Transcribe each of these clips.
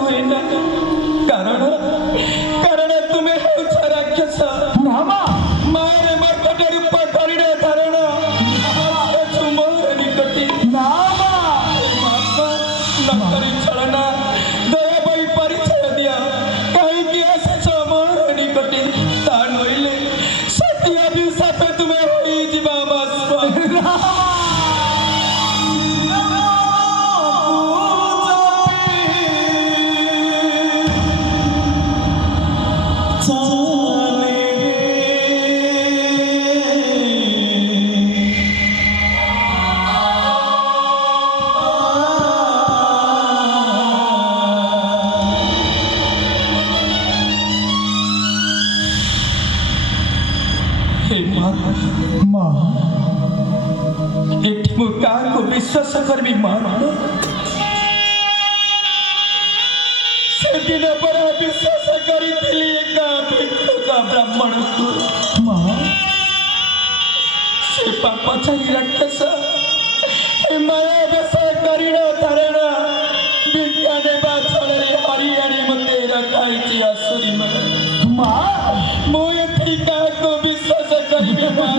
होइना कारण कारण तुम्हें हेउछ राक्षस नामा मारे मर्कट रूप करिना धारण मोर निकटी नामा महात्मा नकरी छलना दया बई परिचय दिया कहीं कि ऐसे मोर निकटी ता नइले सत्य अभिशाप तुम्हें होई जीवा बस एठी मु को विश्वास करबी मां से दिन पर विश्वास करिथिली का भिक्षुक ब्राह्मण को मां से पापाचारी राक्षस हे माया बेस करिण धारण विज्ञान बा छलरे हरियाणी मते रखाइछि असुरी मन मां मो एठी को विश्वास करबी मां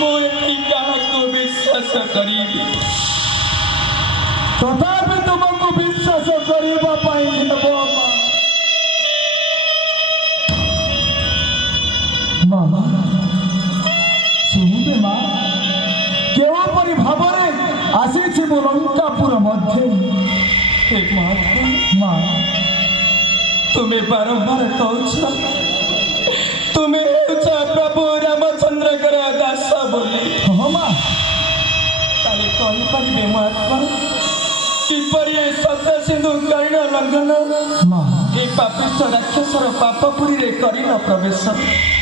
मो एठी को विश्वास करबी तथापि तुमको विश्वास करबा पाई देबो मां शुणुबे मां केव परि भावरे आसीछि मो लंकापुर मध्य हे मां तुम्हें बारंबार कहूछ तुम्हें हेउछ प्रभु रामचंद्र कर दास बोली हाँ मां ताले कहि परिबे महात्मा किपरि सत्य सिंधु करिण लंघन मां ए पापिष्ट राक्षसर पापपुरी रे करिण प्रवेश